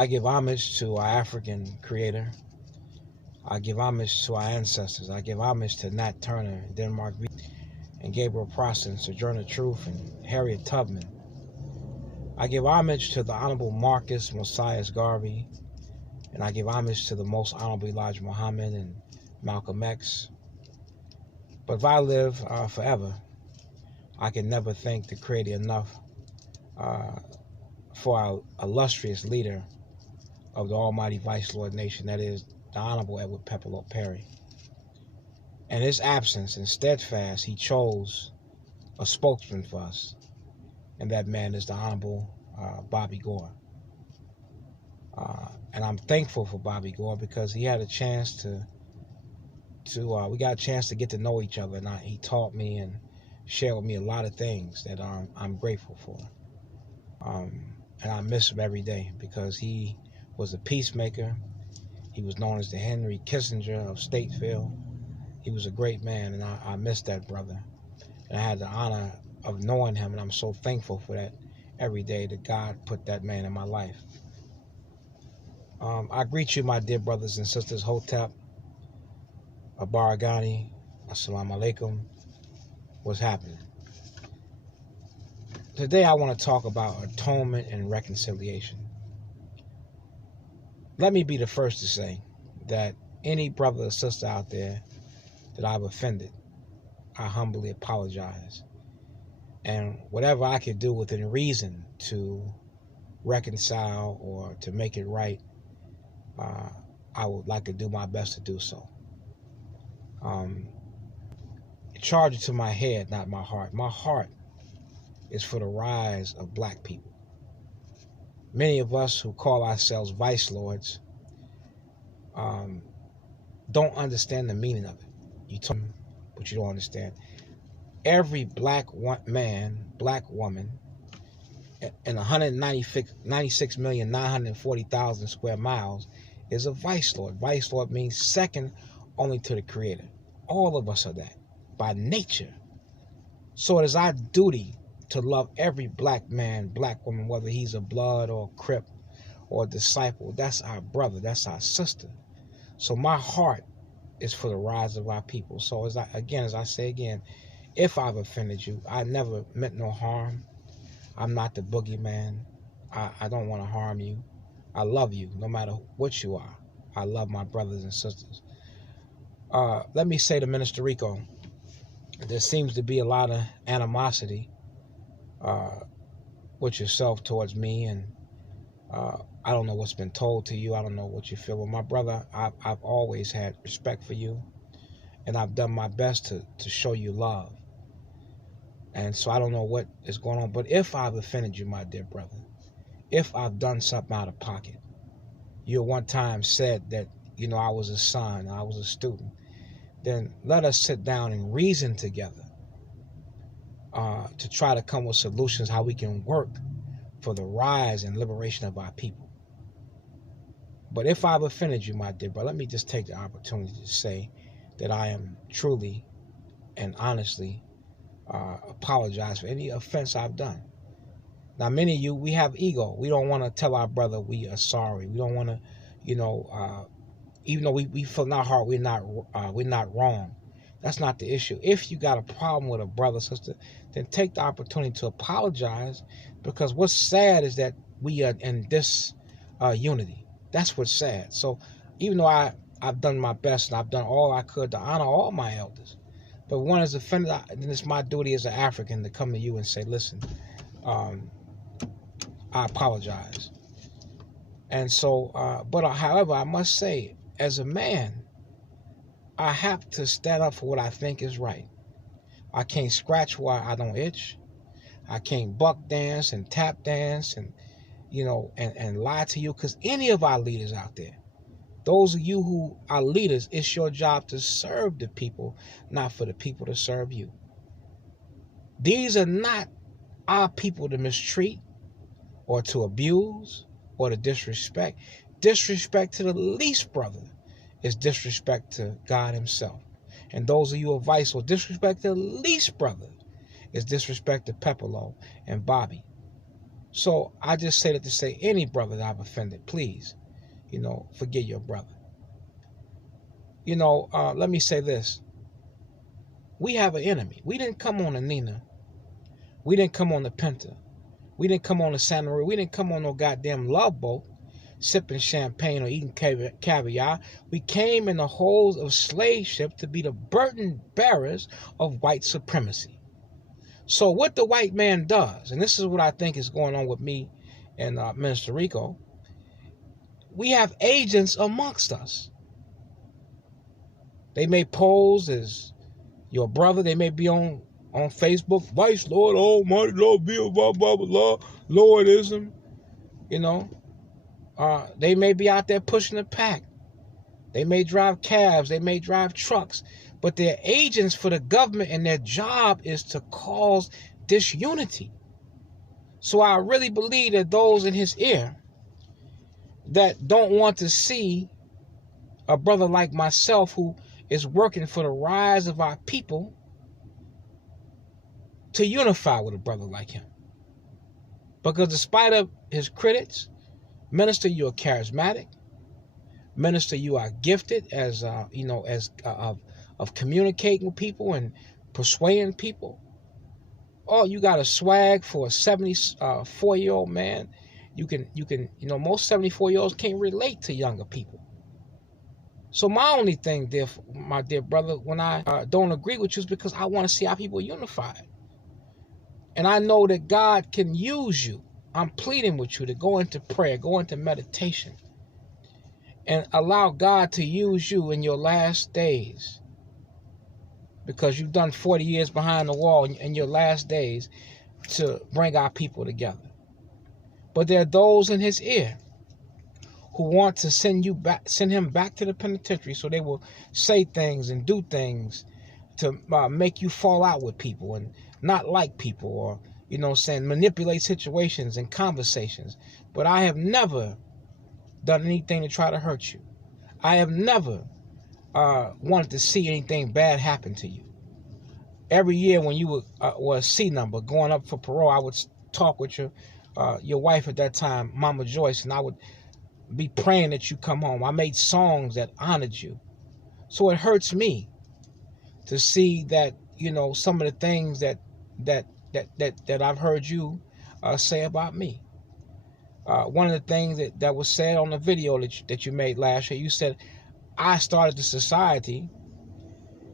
I give homage to our African creator. I give homage to our ancestors. I give homage to Nat Turner, Denmark, and Gabriel Prosser, Sojourner Truth, and Harriet Tubman. I give homage to the Honorable Marcus Mosias Garvey, and I give homage to the Most Honorable Elijah Muhammad and Malcolm X. But if I live forever, I can never thank the Creator enough for our illustrious leader of the Almighty Vice Lord Nation, that is the Honorable Edward Pepperell Perry. In his absence and steadfast, he chose a spokesman for us, and that man is the Honorable Bobby Gore. And I'm thankful for Bobby Gore because he had a chance we got a chance to get to know each other, and he taught me and shared with me a lot of things that I'm grateful for. And I miss him every day because he was a peacemaker. He was known as the Henry Kissinger of Statesville. He was a great man, and I miss that brother. And I had the honor of knowing him, and I'm so thankful for that every day that God put that man in my life. I greet you, my dear brothers and sisters. Hotep, Abaragani, Assalamu Alaikum. What's happening? Today I want to talk about atonement and reconciliation. Let me be the first to say that any brother or sister out there that I've offended, I humbly apologize. And whatever I could do within reason to reconcile or to make it right, I would like to do my best to do so. Charge it to my head, not my heart. My heart is for the rise of black people. Many of us who call ourselves vice lords don't understand the meaning of it. You talk, but you don't understand. Every black man, black woman, in 196,940,000 square miles is a vice lord. Vice lord means second only to the Creator. All of us are that by nature. So it is our duty to love every black man, black woman, whether he's a blood or a crip or a disciple. That's our brother. That's our sister. So my heart is for the rise of our people. So as I say again, if I've offended you, I never meant no harm. I'm not the boogeyman. I don't want to harm you. I love you no matter what you are. I love my brothers and sisters. Let me say to Minister Rico, there seems to be a lot of animosity with yourself towards me, and I don't know what's been told to you. I don't know what you feel. But my brother, I've always had respect for you, and I've done my best to show you love. And so I don't know what is going on. But if I've offended you, my dear brother, if I've done something out of pocket, you one time said that, I was a son, I was a student, then let us sit down and reason together to try to come with solutions how we can work for the rise and liberation of our people. But if I've offended you, my dear brother, let me just take the opportunity to say that I am truly and honestly apologize for any offense I've done. Now, many of you, we have ego. We don't want to tell our brother we are sorry. We don't want to, even though we feel in our heart we're not wrong. That's not the issue. If you got a problem with a brother, sister, then take the opportunity to apologize, because what's sad is that we are in this unity. That's what's sad. So even though I've done my best and I've done all I could to honor all my elders, but one is offended, then it's my duty as an African to come to you and say, listen, I apologize. And so, however, I must say, as a man, I have to stand up for what I think is right. I can't scratch where I don't itch. I can't buck dance and tap dance and lie to you, because any of our leaders out there, those of you who are leaders, it's your job to serve the people, not for the people to serve you. These are not our people to mistreat or to abuse or to disrespect. Disrespect to the least brother is disrespect to God himself. And those of you who are vice will disrespect to the least brother is disrespect to Pepperell and Bobby. So I just say that to say, any brother that I've offended, please, forgive your brother. Let me say this. We have an enemy. We didn't come on the Nina. We didn't come on the Penta. We didn't come on the Santa Maria. We didn't come on no goddamn Love Boat sipping champagne or eating caviar. We came in the holds of slave ship to be the burden bearers of white supremacy. So what the white man does, and this is what I think is going on with me and Minister Rico, we have agents amongst us. They may pose as your brother. They may be on Facebook, Vice Lord, Almighty Lord, be blah, blah, blah, Lordism. They may be out there pushing the pack. They may drive cabs. They may drive trucks. But they're agents for the government, and their job is to cause disunity. So I really believe that those in his ear that don't want to see a brother like myself who is working for the rise of our people to unify with a brother like him. Because despite of his critics, Minister, you are charismatic. Minister, you are gifted as of communicating with people and persuading people. Oh, you got a swag for a 74-year-old man. You can, most 74-year-olds can't relate to younger people. So my only thing, my dear brother, when I don't agree with you is because I want to see our people unified. And I know that God can use you. I'm pleading with you to go into prayer, go into meditation, and allow God to use you in your last days. Because you've done 40 years behind the wall in your last days to bring our people together. But there are those in his ear who want to send him back to the penitentiary, so they will say things and do things to make you fall out with people and not like people, or manipulate situations and conversations. But I have never done anything to try to hurt you. I have never wanted to see anything bad happen to you. Every year when you were a C number going up for parole, I would talk with your wife at that time, Mama Joyce, and I would be praying that you come home. I made songs that honored you. So it hurts me to see that, some of the things that I've heard you say about me. One of the things that was said on the video that you made last year, you said, I started the society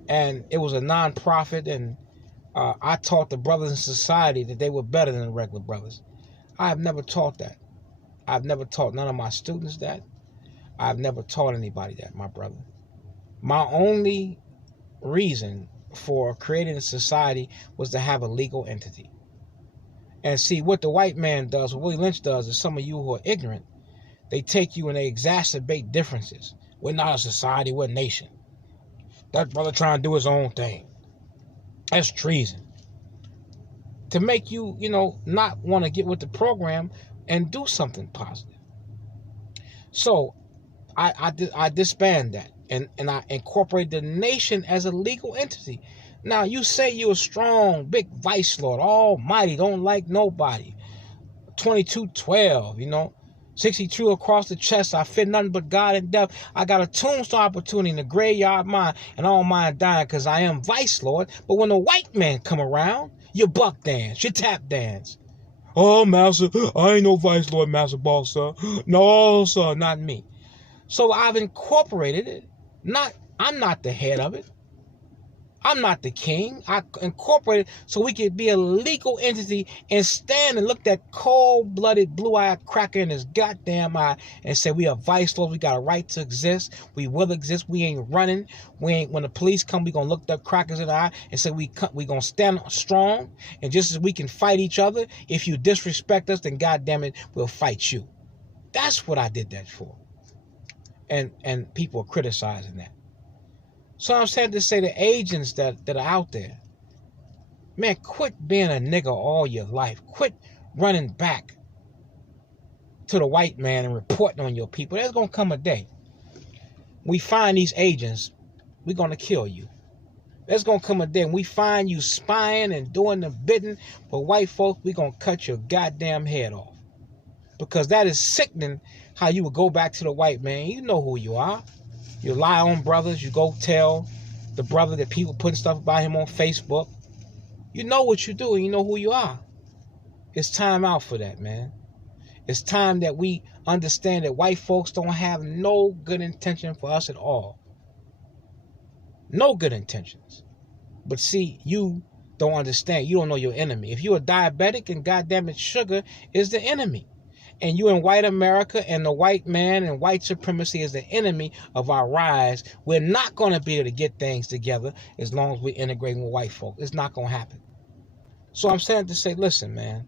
and it was a non-profit, and I taught the brothers in society that they were better than the regular brothers. I have never taught that. I've never taught none of my students that. I've never taught anybody that, my brother. My only reason for creating a society was to have a legal entity. And see, what the white man does, what Willie Lynch does, is some of you who are ignorant, they take you and they exacerbate differences. We're not a society, we're a nation. That brother trying to do his own thing. That's treason. To make you, not want to get with the program and do something positive. So I disband that and I incorporate the nation as a legal entity. Now, you say you're a strong, big vice lord, almighty, don't like nobody. 2212, 62 across the chest, I fear nothing but God and death. I got a tombstone opportunity in the graveyard mine, and all mine dying because I am vice lord. But when a white man come around, you buck dance, you tap dance. Oh, master, I ain't no vice lord, master boss, sir. No, sir, not me. So I've incorporated it. I'm not the head of it. I'm not the king. I incorporated so we could be a legal entity and stand and look that cold-blooded, blue-eyed cracker in his goddamn eye and say, we are vice lords. We got a right to exist. We will exist. We ain't running. When the police come, we gonna look the crackers in the eye and say we gonna stand strong. And just as we can fight each other, if you disrespect us, then goddamn it, we'll fight you. That's what I did that for. And people are criticizing that. So I'm saying to say the agents that are out there, man, quit being a nigga all your life. Quit running back to the white man and reporting on your people. There's going to come a day. We find these agents, we're going to kill you. There's going to come a day when we find you spying and doing the bidding for white folks. We're going to cut your goddamn head off. Because that is sickening how you would go back to the white man. You know who you are. You lie on brothers. You go tell the brother that people putting stuff about him on Facebook. You know what you do and you know who you are. It's time out for that, man. It's time that we understand that white folks don't have no good intention for us at all. No good intentions. But see, you don't understand. You don't know your enemy. If you're a diabetic, and goddamn it, sugar is the enemy. And you in white America, and the white man and white supremacy is the enemy of our rise. We're not going to be able to get things together as long as we're integrating with white folk. It's not going to happen. So I'm saying to say, listen, man,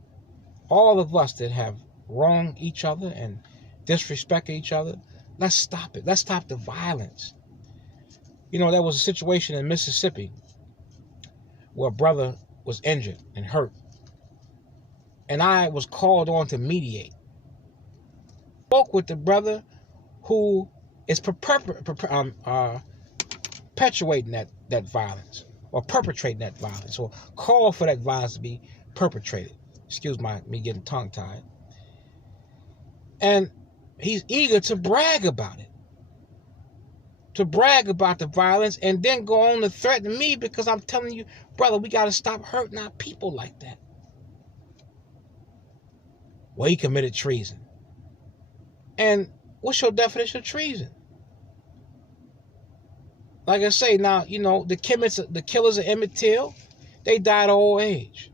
all of us that have wronged each other and disrespected each other, let's stop it. Let's stop the violence. You know, there was a situation in Mississippi where a brother was injured and hurt. And I was called on to mediate. Spoke with the brother who is perpetuating that violence, or perpetrating that violence, or call for that violence to be perpetrated. Excuse me getting tongue-tied. And he's eager to brag about it. To brag about the violence and then go on to threaten me because I'm telling you, brother, we got to stop hurting our people like that. Well, he committed treason. And what's your definition of treason? Like I say, now, you know, the killers of Emmett Till, they died of old age.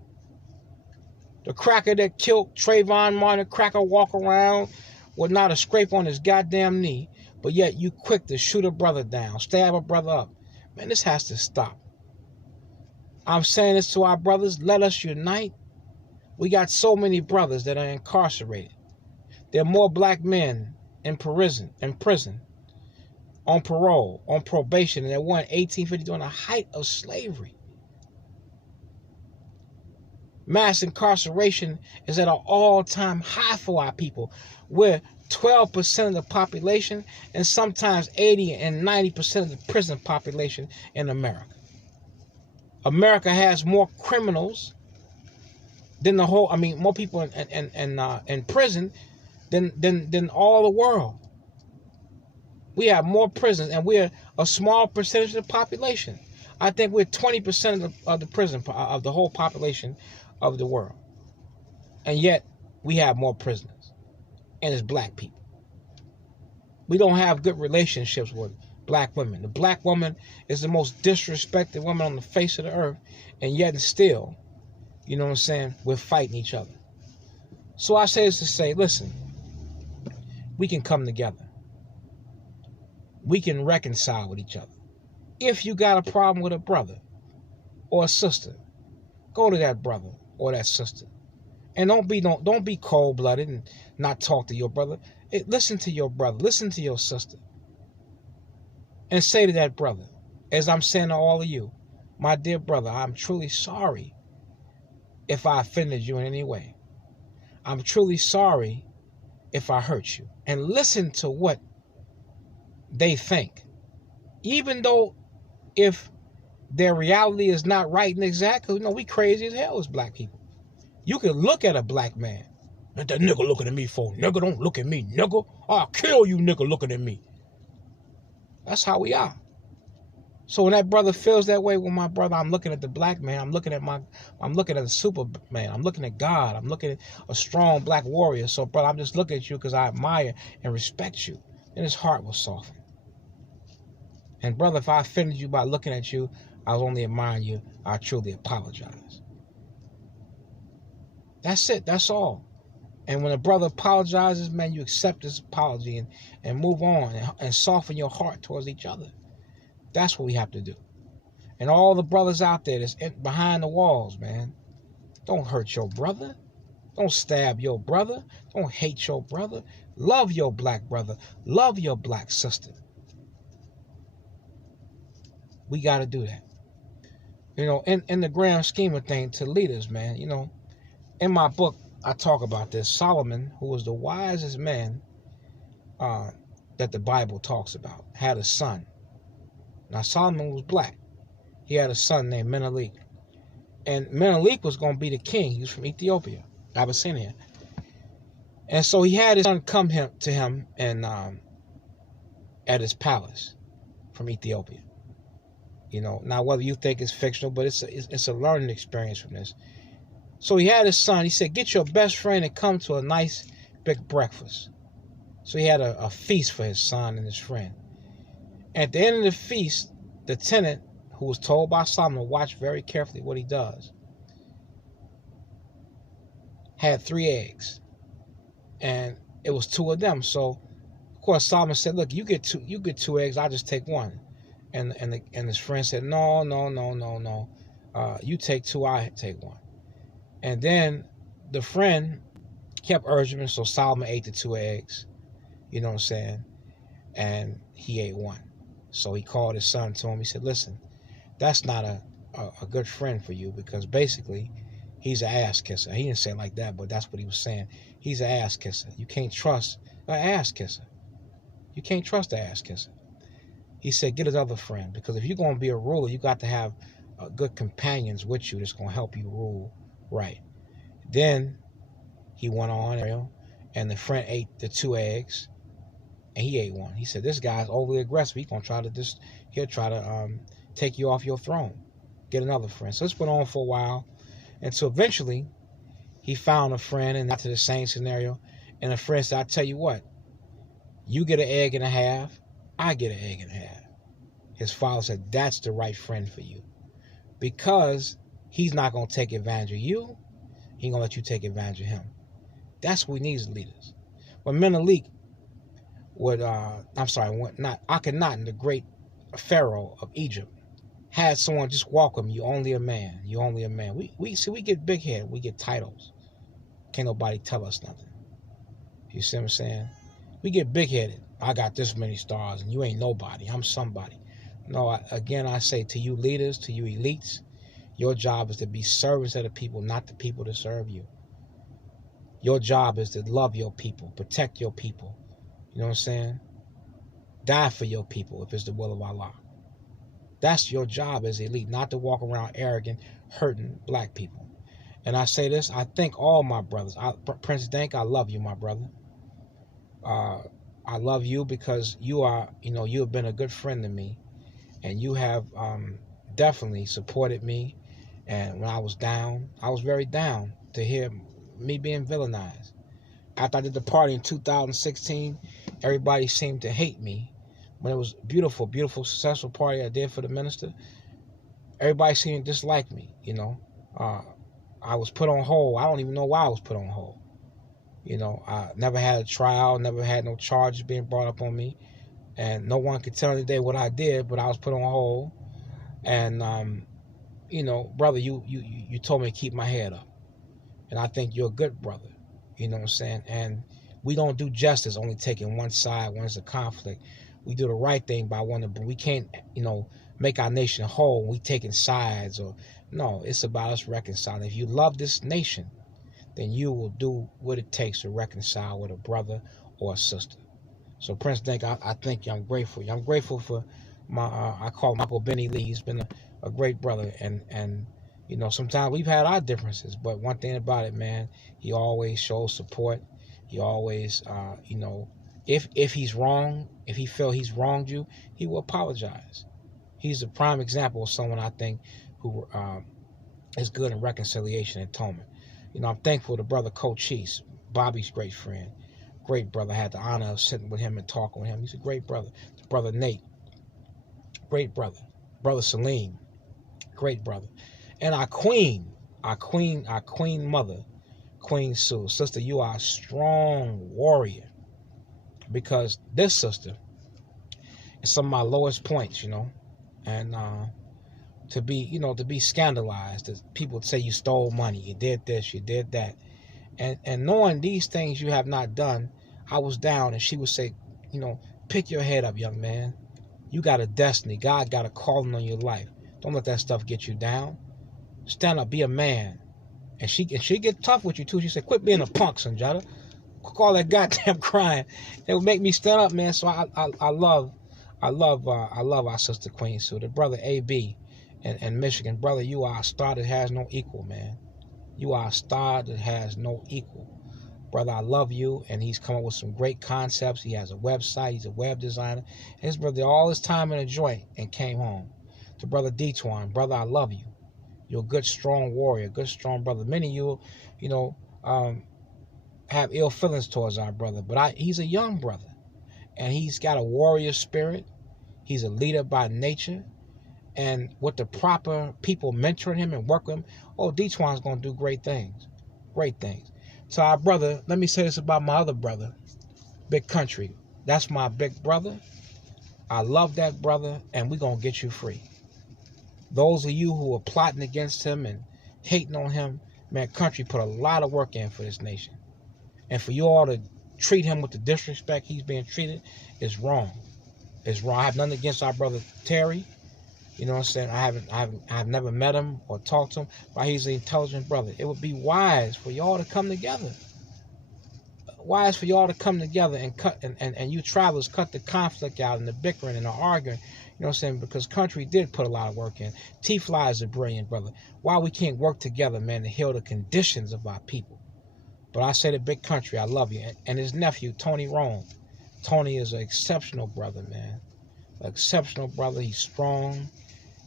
The cracker that killed Trayvon Martin, cracker walk around with not a scrape on his goddamn knee, but yet you quick to shoot a brother down, stab a brother up. Man, this has to stop. I'm saying this to our brothers, let us unite. We got so many brothers that are incarcerated. There are more black men in prison, on parole, on probation, than there were in 1850 during the height of slavery. Mass incarceration is at an all-time high for our people. We're 12% of the population and sometimes 80 and 90% of the prison population in America. America has more criminals than the whole, more people in prison than all the world. We have more prisons, and we're a small percentage of the population. I think we're 20% of the prison of the whole population of the world, and yet we have more prisoners, and it's black people. We don't have good relationships with black women. The black woman is the most disrespected woman on the face of the earth, and yet and still, you know what I'm saying, we're fighting each other. So I say this to say, listen, we can come together. We can reconcile with each other. If you got a problem with a brother or a sister, go to that brother or that sister. And don't be cold-blooded and not talk to your brother. Listen to your brother. Listen to your sister. And say to that brother, as I'm saying to all of you, my dear brother, I'm truly sorry if I offended you in any way. I'm truly sorry if I hurt you. And listen to what they think. Even though if their reality is not right and exact, because, you know, we crazy as hell as black people. You can look at a black man. What that nigga looking at me for? Nigga, don't look at me, nigga. I'll kill you, nigga, looking at me. That's how we are. So when that brother feels that way with my brother, I'm looking at the black man. I'm looking at a Superman. I'm looking at God. I'm looking at a strong black warrior. So, brother, I'm just looking at you because I admire and respect you. And his heart will soften. And brother, if I offended you by looking at you, I was only admiring you. I truly apologize. That's it. That's all. And when a brother apologizes, man, you accept his apology and move on and soften your heart towards each other. That's what we have to do. And all the brothers out there that's behind the walls, man, don't hurt your brother. Don't stab your brother. Don't hate your brother. Love your black brother. Love your black sister. We got to do that. You know, in the grand scheme of things, to leaders, man, you know, in my book, I talk about this. Solomon, who was the wisest man that the Bible talks about, had a son. Now, Solomon was black. he had a son named Menelik. And Menelik was going to be the king. He was from Ethiopia, Abyssinia. And so he had his son come to him and at his palace from Ethiopia. You know, now whether you think it's fictional, but it's a learning experience from this. So he had his son. He said, get your best friend and come to a nice big breakfast. So he had a feast for his son and his friend. At the end of the feast, the tenant, who was told by Solomon to watch very carefully what he does, had 3 eggs. And it was 2 of them. So, of course, Solomon said, look, you get 2 eggs, I'll just take 1. And his friend said, no. You take 2, I take 1. And then the friend kept urging him, so Solomon ate the 2 eggs. You know what I'm saying? And he ate 1. So he called his son to him. He said, listen, that's not a good friend for you, because basically he's an ass kisser. He didn't say it like that, but that's what he was saying. He's an ass kisser. You can't trust an ass kisser. You can't trust an ass kisser. He said, get another friend, because if you're going to be a ruler, you got to have good companions with you that's going to help you rule right. Then he went on, and the friend ate the 2 eggs, and he ate 1. He said, this guy's overly aggressive. He's going to try to he'll try to take you off your throne. Get another friend. So this went on for a while. And so eventually he found a friend, and after the same scenario, and a friend said, I tell you what, you get an egg and a half, I get an egg and a half. His father said, that's the right friend for you, because he's not going to take advantage of you. He's going to let you take advantage of him. That's what we need as leaders. When Menelik Akhenaten, the great pharaoh of Egypt, had someone just welcome you, only a man. You only a man. We get big head. We get titles. Can't nobody tell us nothing. You see what I'm saying? We get big headed. I got this many stars, and you ain't nobody. I'm somebody. No, I say to you leaders, to you elites, your job is to be servants of the people, not the people to serve you. Your job is to love your people, protect your people. You know what I'm saying? Die for your people if it's the will of Allah. That's your job as elite, not to walk around arrogant, hurting black people. And I say this, I thank all my brothers. Prince Dank, I love you, my brother. I love you because you have been a good friend to me, and you have definitely supported me. And when I was down, I was very down to hear me being villainized. After I did the party in 2016, everybody seemed to hate me. When it was beautiful, successful party I did for the minister, everybody seemed to dislike me, I was put on hold. I don't even know why I was put on hold. I never had a trial, never had no charges being brought up on me. And no one could tell today what I did, but I was put on hold. And, brother, you told me to keep my head up. And I think you're a good brother. You know what I'm saying? And we don't do justice only taking one side when there's a conflict. We do the right thing by one, but we can't, make our nation whole. We taking sides no, it's about us reconciling. If you love this nation, then you will do what it takes to reconcile with a brother or a sister. So Prince Dank, I thank you. I'm grateful. I'm grateful for my, I call him Michael Benny Lee. He's been a great brother. And sometimes we've had our differences, but one thing about it, man, he always shows support. He always, if he's wrong, if he feel he's wronged you, he will apologize. He's a prime example of someone I think who is good in reconciliation and atonement. I'm thankful to brother Cochise, Bobby's great friend, great brother. I had the honor of sitting with him and talking with him. He's a great brother. Brother Nate, great brother. Brother Salim, great brother. And our queen mother, Queen Sue. Sister, you are a strong warrior, because this sister is some of my lowest points, and to be scandalized, that people say you stole money, you did this, you did that, and knowing these things you have not done, I was down, and she would say, pick your head up, young man. You got a destiny. God got a calling on your life. Don't let that stuff get you down. Stand up, be a man. And she get tough with you too. She said, quit being a punk, Sunjata. Quit all that goddamn crying. It would make me stand up, man. So I love our sister Queen Sue. The brother AB in Michigan. Brother, you are a star that has no equal, man. You are a star that has no equal. Brother, I love you, and he's come up with some great concepts. He has a website. He's a web designer. And his brother, all his time in a joint and came home. To Brother D-Twan, brother, I love you. You're a good, strong warrior, good, strong brother. Many of you, have ill feelings towards our brother, but he's a young brother, and he's got a warrior spirit. He's a leader by nature, and with the proper people mentoring him and working him, D-Twan's going to do great things. Great things. So our brother, let me say this about my other brother, Big Country. That's my big brother. I love that brother, and we're going to get you free. Those of you who are plotting against him and hating on him, man, Country put a lot of work in for this nation. And for you all to treat him with the disrespect he's being treated is wrong. It's wrong. I have nothing against our brother Terry. You know what I'm saying? I've never met him or talked to him, but he's an intelligent brother. It would be wise for y'all to come together. Wise for y'all to come together and cut and you travelers cut the conflict out and the bickering and the arguing. You know what I'm saying? Because Country did put a lot of work in. T-Fly is a brilliant brother. Why we can't work together, man, to heal the conditions of our people? But I say to Big Country, I love you. And his nephew, Tony Rome. Tony is an exceptional brother, man. An exceptional brother. He's strong.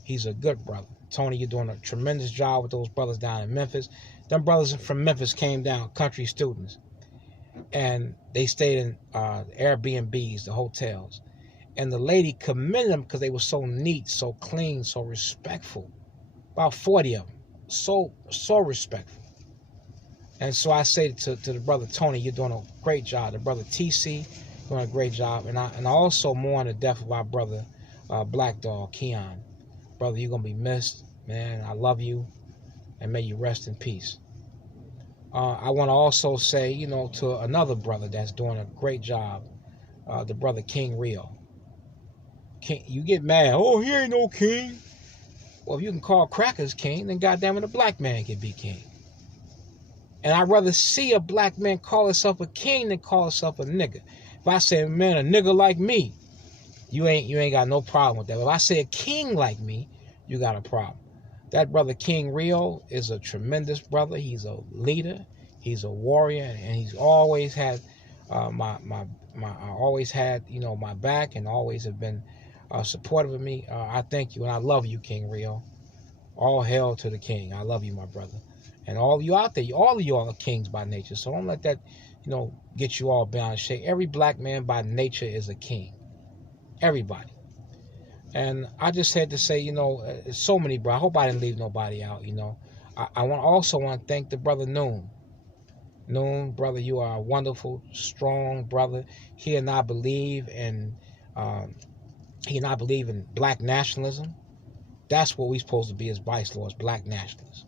He's a good brother. Tony, you're doing a tremendous job with those brothers down in Memphis. Them brothers from Memphis came down, Country students. And they stayed in Airbnbs, the hotels. And the lady commended them because they were so neat, so clean, so respectful. About 40 of them. So respectful. And so I say to the brother Tony, you're doing a great job. The brother TC, doing a great job. And I also mourn the death of our brother Black Dog, Keon. Brother, you're going to be missed. Man, I love you. And may you rest in peace. I want to also say, to another brother that's doing a great job, the brother King Rio. King, you get mad. Oh, he ain't no king. Well, if you can call crackers king, then goddamn it, a black man can be king. And I'd rather see a black man call himself a king than call himself a nigga. If I say, man, a nigga like me, you ain't got no problem with that. But if I say a king like me, you got a problem. That brother King Rio is a tremendous brother. He's a leader. He's a warrior, and he's always had my back, and always have been supportive of me. I thank you, and I love you, King Rio. All hail to the king. I love you, my brother. And all of you out there, all of you are kings by nature. So don't let that, get you all bent out of shape. Every black man by nature is a king. Everybody. And I just had to say, so many, bro. I hope I didn't leave nobody out, I also want to thank the brother Noon. Noon, brother, you are a wonderful, strong brother. He and I believe in black nationalism. That's what we're supposed to be as vice lords, black nationalists.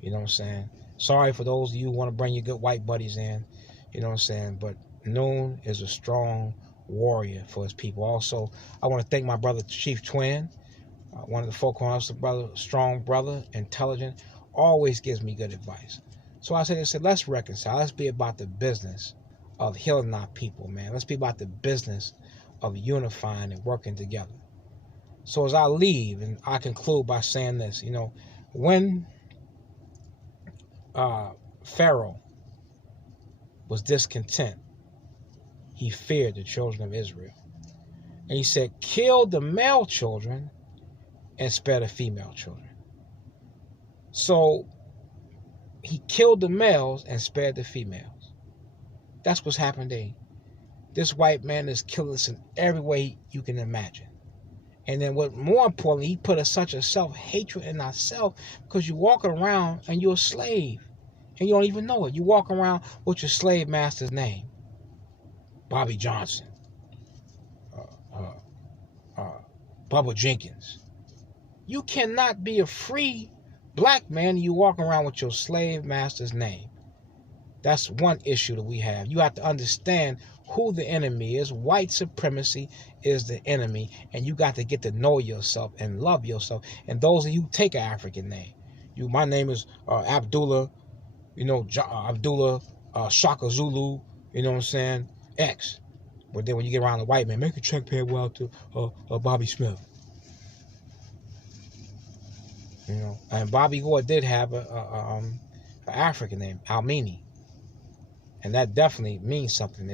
You know what I'm saying? Sorry for those of you who want to bring your good white buddies in. You know what I'm saying? But Noon is a strong warrior for his people. Also, I want to thank my brother Chief Twin, one of the folk on us, brother, strong brother, intelligent, always gives me good advice. So I said, let's reconcile. Let's be about the business of healing our people, man. Let's be about the business of unifying and working together. So as I leave, and I conclude by saying this, when Pharaoh was discontent, he feared the children of Israel. And he said, kill the male children and spare the female children. So he killed the males and spared the females. That's what's happened there. This white man is killing us in every way you can imagine. And then what more importantly, he put such a self-hatred in ourselves because you walk around and you're a slave. And you don't even know it. You walk around with your slave master's name. Bobby Johnson. Bubba Jenkins. You cannot be a free black man and you walk around with your slave master's name. That's one issue that we have. You have to understand who the enemy is. White supremacy is the enemy, and you got to get to know yourself and love yourself. And those of you who take an African name, my name is Abdullah, Abdullah Shaka Zulu, you know what I'm saying, X. But then when you get around the white man, make a check payable out to Bobby Smith. You know, and Bobby Gore did have a African name, Almini, and that definitely means something.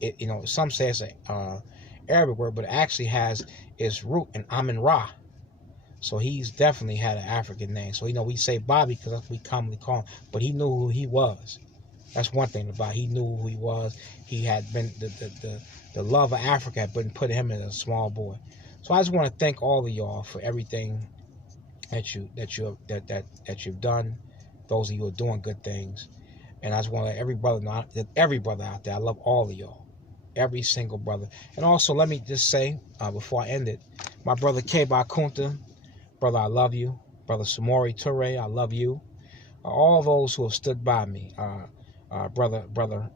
You know, some say it's a Arabic word, but it actually has its root in Amin Ra. So he's definitely had an African name. So, you know, we say Bobby because that's what we commonly call him, but he knew who he was. That's one thing about it. He knew who he was. He had been the love of Africa had been put in him as a small boy. So I just want to thank all of y'all for everything that you've done. Those of you who are doing good things, and I just want to let every brother know that every brother out there, I love all of y'all, every single brother. And also, let me just say before I end it, my brother Keba Kunta, brother, I love you. Brother Samori Toure, I love you. All those who have stood by me, brother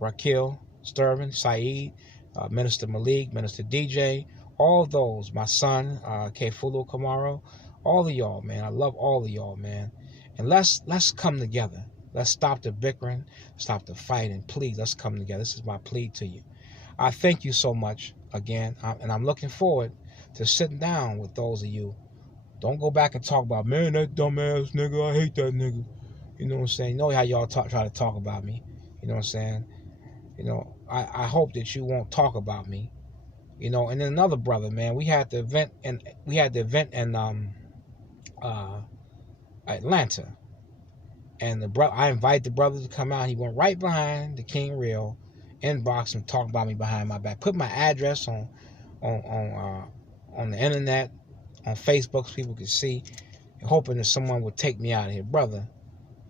Rakil Sturman, Saeed, Minister Malik, Minister DJ, all those, my son, Kefulu Kamaro, all of y'all, man. I love all of y'all, man. And let's come together. Let's stop the bickering, stop the fighting. Please, let's come together. This is my plea to you. I thank you so much again, and I'm looking forward to sitting down with those of you. Don't go back and talk about, man, that dumbass nigga, I hate that nigga. You know what I'm saying? You know how y'all try to talk about me. You know what I'm saying? You know, I hope that you won't talk about me. You know, and then another brother, man, we had the event in Atlanta. And I invited the brother to come out. He went right behind the King Real, inbox and talked about me behind my back. Put my address on the internet, on Facebook, so people could see, hoping that someone would take me out of here, brother.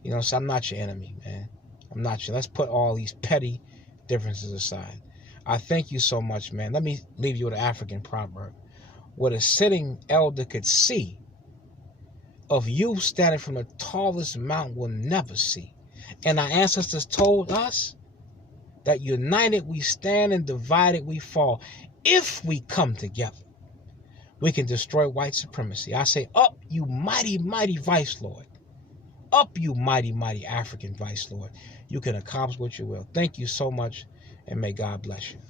You know, so I'm not your enemy, man. I'm not your. Let's put all these petty differences aside. I thank you so much, man. Let me leave you with an African proverb. What a sitting elder could see, of you standing from the tallest mountain will never see. And our ancestors told us that united we stand and divided we fall. If we come together, we can destroy white supremacy. I say, up, you mighty, mighty vice lord. Up, you mighty, mighty African vice lord. You can accomplish what you will. Thank you so much, and may God bless you.